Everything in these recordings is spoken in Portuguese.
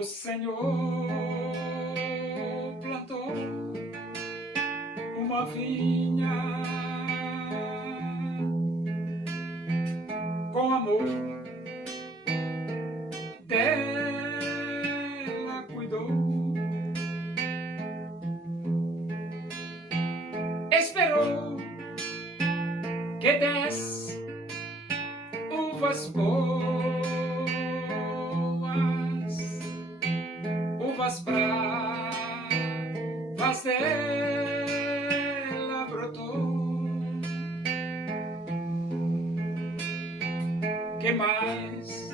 O Senhor plantou uma vinha com amor, dela cuidou, esperou que desse uvas boas, uvas bravas dela brotou. Que mais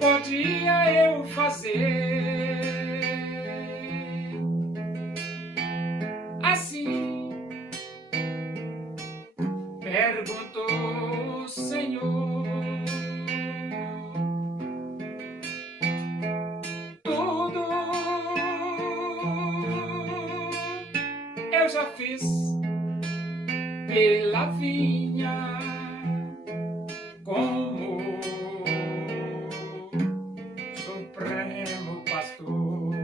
podia eu fazer? Assim perguntou o Senhor. Tudo eu já fiz pela vinha, como Supremo Pastor.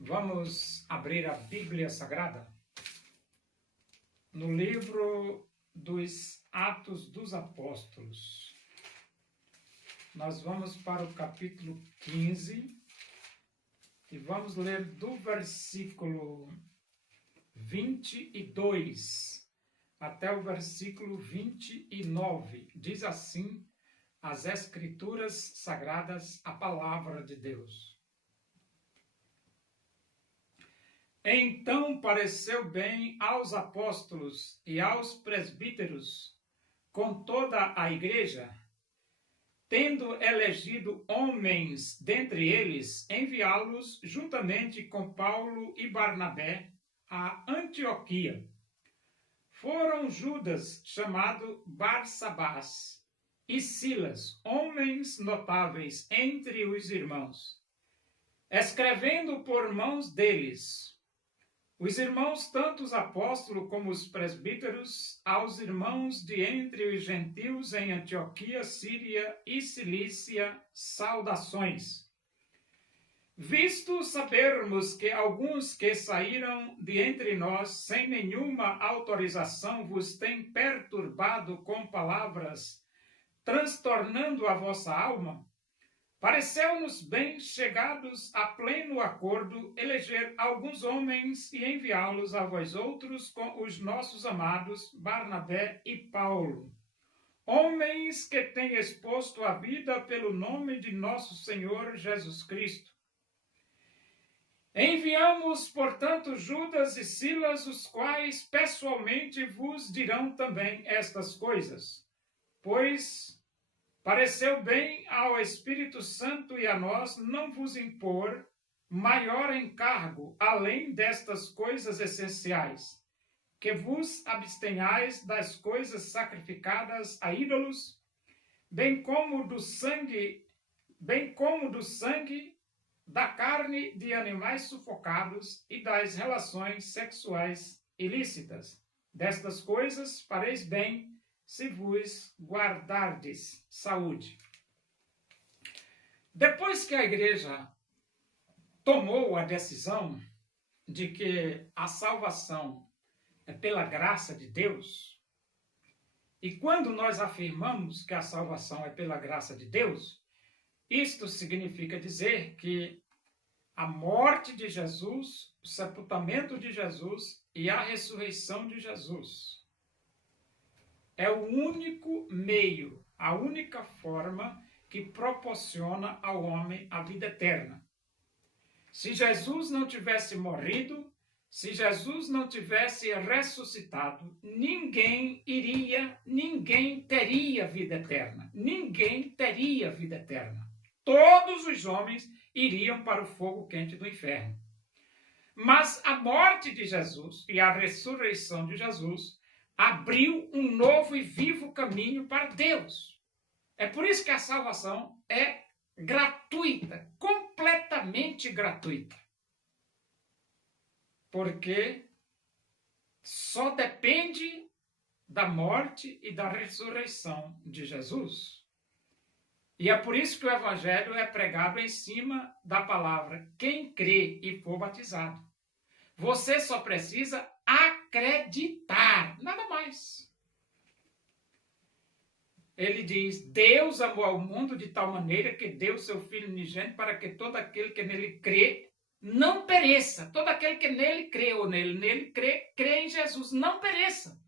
Vamos abrir a Bíblia Sagrada no livro dos Atos dos Apóstolos. Nós vamos para o capítulo 15 e vamos ler do versículo 22 até o versículo 29. Diz assim as Escrituras Sagradas, a palavra de Deus. Então pareceu bem aos apóstolos e aos presbíteros, com toda a igreja, tendo elegido homens dentre eles, enviá-los juntamente com Paulo e Barnabé a Antioquia. Foram Judas, chamado Barsabás, e Silas, homens notáveis entre os irmãos, escrevendo por mãos deles, os irmãos, tanto os apóstolos como os presbíteros, aos irmãos de entre os gentios em Antioquia, Síria e Cilícia, saudações. Visto sabermos que alguns que saíram de entre nós sem nenhuma autorização vos têm perturbado com palavras, transtornando a vossa alma, pareceu-nos bem, chegados a pleno acordo, eleger alguns homens e enviá-los a vós outros com os nossos amados Barnabé e Paulo, homens que têm exposto a vida pelo nome de nosso Senhor Jesus Cristo. Enviamos, portanto, Judas e Silas, os quais pessoalmente vos dirão também estas coisas, pois pareceu bem ao Espírito Santo e a nós não vos impor maior encargo, além destas coisas essenciais, que vos abstenhais das coisas sacrificadas a ídolos, bem como do sangue, da carne de animais sufocados e das relações sexuais ilícitas. Destas coisas fareis bem, se vos guardardes saúde. Depois que a igreja tomou a decisão de que a salvação é pela graça de Deus, e quando nós afirmamos que a salvação é pela graça de Deus, isto significa dizer que a morte de Jesus, o sepultamento de Jesus e a ressurreição de Jesus é o único meio, a única forma que proporciona ao homem a vida eterna. Se Jesus não tivesse morrido, se Jesus não tivesse ressuscitado, ninguém teria vida eterna. Ninguém teria vida eterna. Todos os homens iriam para o fogo quente do inferno. Mas a morte de Jesus e a ressurreição de Jesus abriu um novo e vivo caminho para Deus. É por isso que a salvação é gratuita, completamente gratuita. Porque só depende da morte e da ressurreição de Jesus. E é por isso que o evangelho é pregado em cima da palavra quem crê e for batizado. Você só precisa acreditar, nada mais. Ele diz, Deus amou ao mundo de tal maneira que deu seu Filho unigênito para que todo aquele que nele crê não pereça. Todo aquele que nele crê ou nele crê em Jesus, não pereça,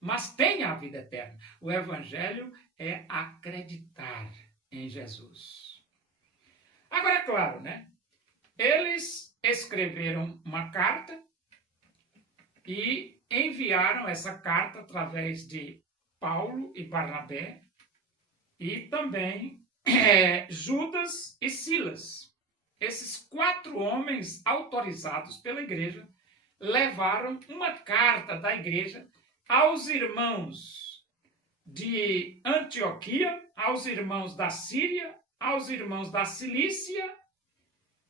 mas tenha a vida eterna. O evangelho é acreditar em Jesus. Agora, é claro, né? Eles escreveram uma carta e enviaram essa carta através de Paulo e Barnabé e também Judas e Silas. Esses 4 homens autorizados pela igreja levaram uma carta da igreja aos irmãos de Antioquia, aos irmãos da Síria, aos irmãos da Cilícia,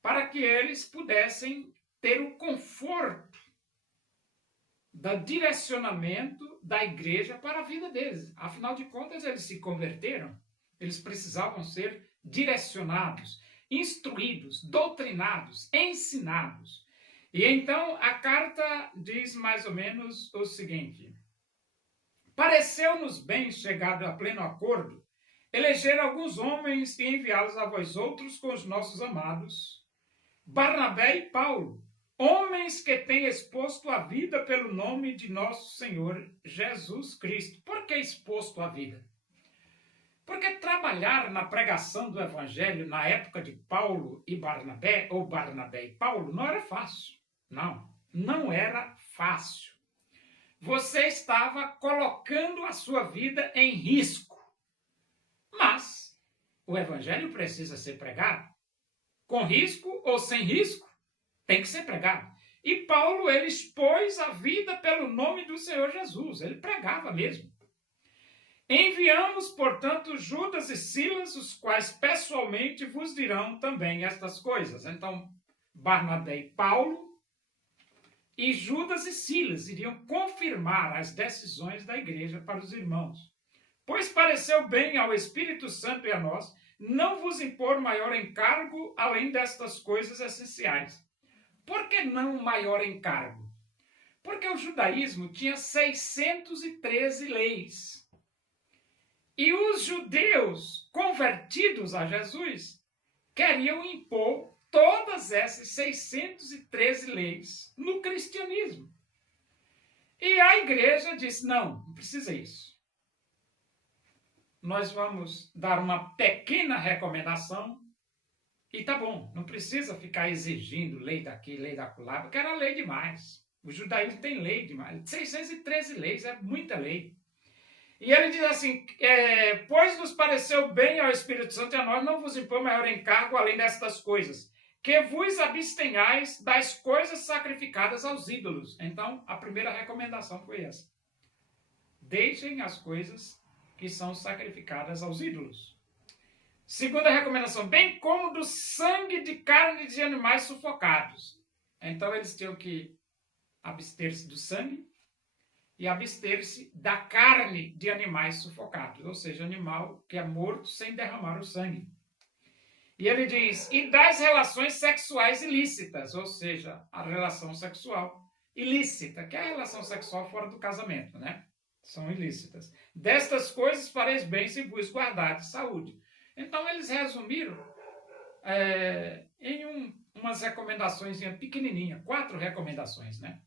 para que eles pudessem ter o conforto do direcionamento da igreja para a vida deles. Afinal de contas, eles se converteram, eles precisavam ser direcionados, instruídos, doutrinados, ensinados. E então a carta diz mais ou menos o seguinte: pareceu-nos bem, chegado a pleno acordo, eleger alguns homens e enviá-los a vós outros com os nossos amados, Barnabé e Paulo, homens que têm exposto a vida pelo nome de nosso Senhor Jesus Cristo. Por que exposto a vida? Porque trabalhar na pregação do evangelho na época de Paulo e Barnabé, ou Barnabé e Paulo, não era fácil. Não era fácil. Você estava colocando a sua vida em risco. Mas o evangelho precisa ser pregado. Com risco ou sem risco, tem que ser pregado. E Paulo, ele expôs a vida pelo nome do Senhor Jesus. Ele pregava mesmo. Enviamos, portanto, Judas e Silas, os quais pessoalmente vos dirão também estas coisas. Então, Barnabé e Paulo e Judas e Silas iriam confirmar as decisões da igreja para os irmãos. Pois pareceu bem ao Espírito Santo e a nós não vos impor maior encargo além destas coisas essenciais. Por que não maior encargo? Porque o judaísmo tinha 613 leis. E os judeus convertidos a Jesus queriam impor todas essas 613 leis no cristianismo. E a igreja disse, não precisa isso. Nós vamos dar uma pequena recomendação e tá bom, não precisa ficar exigindo lei daqui, lei da acolá, porque era lei demais. O judaísmo tem lei demais. 613 leis, é muita lei. E ele diz assim, pois nos pareceu bem ao Espírito Santo e a nós não vos impor maior encargo além destas coisas, que vos abstenhais das coisas sacrificadas aos ídolos. Então, a primeira recomendação foi essa. Deixem as coisas que são sacrificadas aos ídolos. Segunda recomendação, bem como do sangue de carne de animais sufocados. Então, eles tinham que abster-se do sangue e abster-se da carne de animais sufocados, ou seja, animal que é morto sem derramar o sangue. E ele diz, e das relações sexuais ilícitas, ou seja, a relação sexual ilícita, que é a relação sexual fora do casamento, né? São ilícitas. Destas coisas fareis bem se vos guardardes saúde. Então, eles resumiram em umas recomendações pequenininhas, 4 recomendações, né?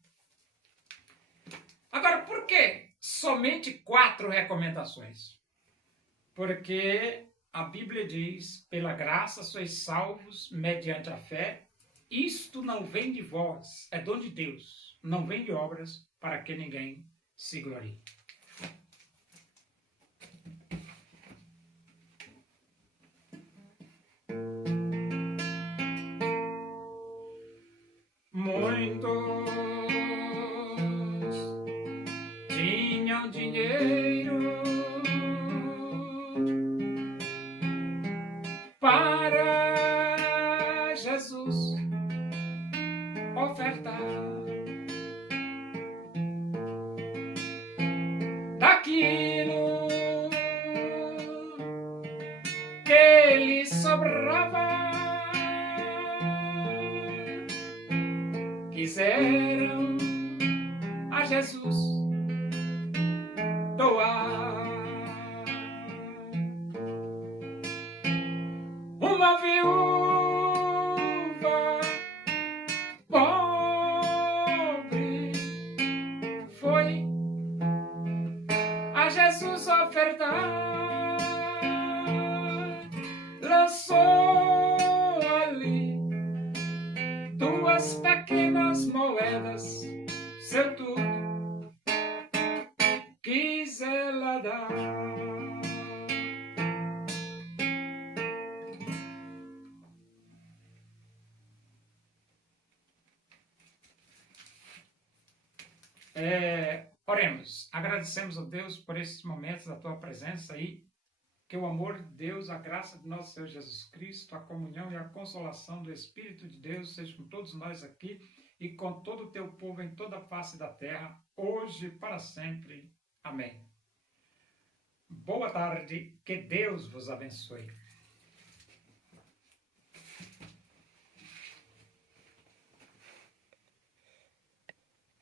Agora, por que somente 4 recomendações? Porque a Bíblia diz, pela graça sois salvos mediante a fé, isto não vem de vós, é dom de Deus, não vem de obras para que ninguém se glorie. Muitos tinham dinheiro para Jesus ofertar. Da que sobrava. Quiseram a Jesus doar. Uma viúva pobre foi a Jesus ofertar, lançou ali 2 pequenas moedas, seu tudo quis ela dar. Oremos, agradecemos a Deus por esses momentos da tua presença aí, que o amor de Deus, a graça de nosso Senhor Jesus Cristo, a comunhão e a consolação do Espírito de Deus seja com todos nós aqui e com todo o teu povo em toda a face da terra, hoje e para sempre. Amém. Boa tarde, que Deus vos abençoe.